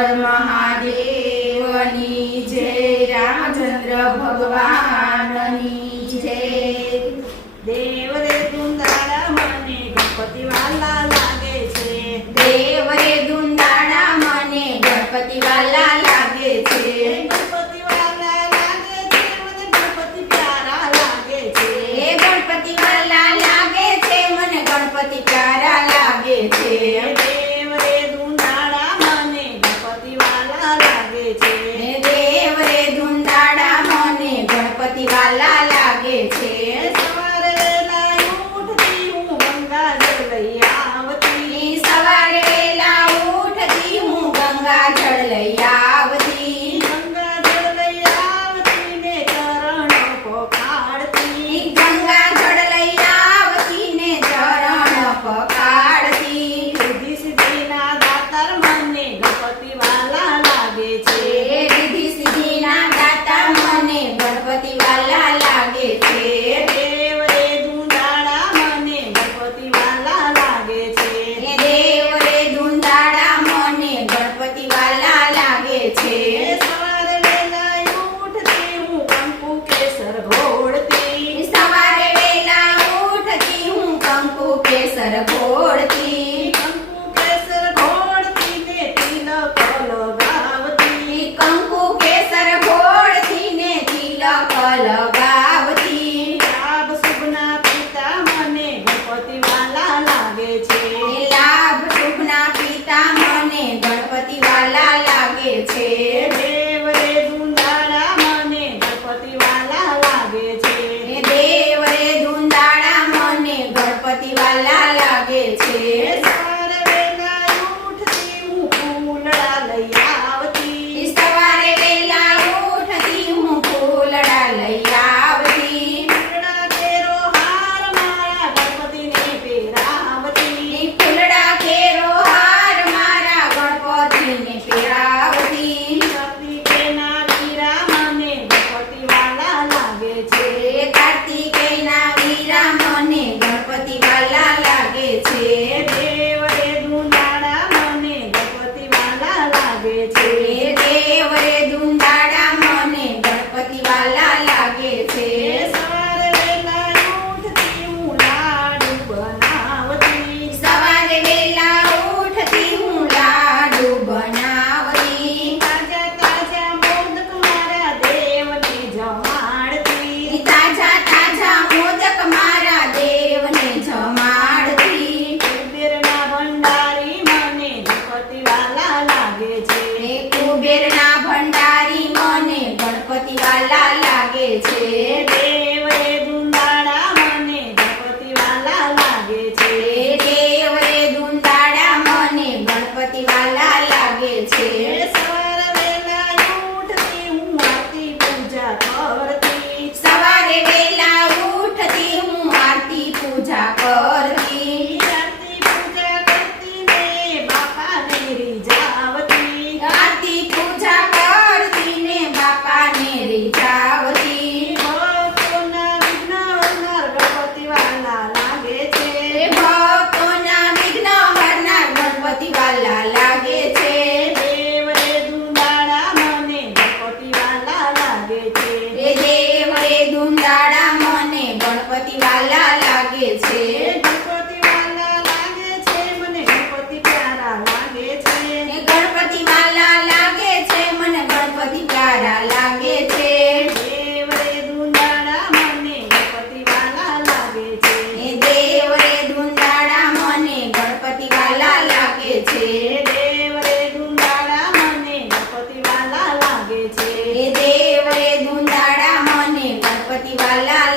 હર મહાદેવની જય, રામચંદ્ર ભગવાનની જય। દેવ રે દુંદાળા મને ગણપતિ વાલા લાગે છે। દેવ રે દુંદાળા મને ગણપતિ વાલા લાગે છે। ગણપતિ વાલા લાગે છે, મને ગણપતિ પ્યારા લાગે છે। હે ગણપતિ વાલા લાગે છે, મને ગણપતિ પ્યારા લાગે છે। દેવ રે દુંદાળા મને ગણપતિ વાલા લાગે છે। હે દેવ રે દુંદાળા મને ગણપતિ વાલા લાગે છે। સવારે વહેલા ઉઠતી હું ગંગાજળ લઈ આવતી। સવારે વહેલા ઉઠતી હું ગંગાજળ લઈ આવતી। ગંગાજળ લઈ આવતી ને ચરણ પખાડતી। ગંગાજળ લઈ આવતી ને ચરણ પખાડતી। રિદ્ધિ સિદ્ધિના દાતાર મને ગણપતિ વાલા લાગે છે। રિદ્ધિ સિદ્ધિના દાતા મને ગણપતિ વાલા લાગે છે। દેવ રે દુંદાળા મને ગણપતિ વાલા લાગે છે। હે દેવ રે દુંદાળા મને ગણપતિ વાલા લાગે છે। સવારે વહેલા ઉઠતી હું કંકુ કેસર ઘોળતી। સવારે વહેલા ઉઠતી હું કંકુ કેસર ઘોળતી। કંકુ કેસર ઘોળતી ને તિલક લગાવતી। કંકુ કેસર ઘોળતી ને તિલક લગાવતી। લાભ શુભના પિતા મને ગણપતિ વાલા લાગે છે। લાભ શુભના પિતા મને ગણપતિ વાલા લાગે છે। દેવ રે દુંદાળા મને ગણપતિ વાલા લાગે છે। હે દેવ રે દુંદાળા મને ગણપતિ વાલા લાગે છે। સવારે વહેલા ઉઠતી હું ફૂલડા લઈ આવતી। સવારે વહેલા ઉઠતી હું ફૂલડા લઈ આવતી। ફૂલડા કેરો હાર મારા ગણપતિને પહેરાવતી। ફૂલડા કેરો હાર મારા ગણપતિને પહેરાવતી। કાર્તિકેયના વીરા મને ગણપતિ વાલા લાગે છે। કાર્તિકેયના વીરા મને ગણપતિ વાલા લાગે છે। દેવ રે દુંદાળા મને ગણપતિ વાલા લાગે છે। દેવ રે દુંદાળા મને ગણપતિ વાલા લાગે છે। સવારે વહેલા ઉઠતી હું લાડુ બનાવતી। સવારે વહેલા ઉઠતી હું લાડુ બનાવતી। તાજા તાજા મોદક મારા દેવને જમાડતી। તાજા તાજા મોદક મારા દેવને જમાડતી। કુબેરના ભંડારી મને ગણપતિ વાલા લાગે છે। હે કુબેરના ભંડારી મને ગણપતિ વાલા લાગે છે। દેવ રે દુંદાળા મને ગણપતિ વાલા લાગે છે। દેવ રે દુંદાળા મને ગણપતિ વાલા લાગે છે। સવારે વહેલા ઉઠતી હું આરતી પૂજા કરતી। સવારે વહેલા ઉઠતી હું આરતી પૂજા કરતી। આરતી પૂજા કરતી ને બાપાને રીઝાવતી। આરતી પૂજા કરતી ને બાપાને રીઝાવતી। ભક્તોના વિઘ્ન હરનાર ગણપતિ વાલા લાગે છે। ભક્તોના વિઘ્ન હરનાર ગણપતિ વાલા લાગે છે। દેવ રે દુંદાળા મને ગણપતિ વાલા લાગે છે। હે દેવ રે દુંદાળા મને ગણપતિ વાલા લાગે છે। ગણપતિ વાલા લાગે છે, મને ગણપતિ પ્યારા લાગે છે। હે ગણપતિ વાલા લાગે છે, મને ગણપતિ પ્યારા લાગે છે। દેવ રે દુંદાળા મને ગણપતિ વાલા લાગે છે। હે દેવ રે દુંદાળા મને ગણપતિ વાલા લાગે છે। દેવ રે દુંદાળા મને ગણપતિ વાલા લાગે છે। હે દેવ રે દુંદાળા મને ગણપતિ વાલા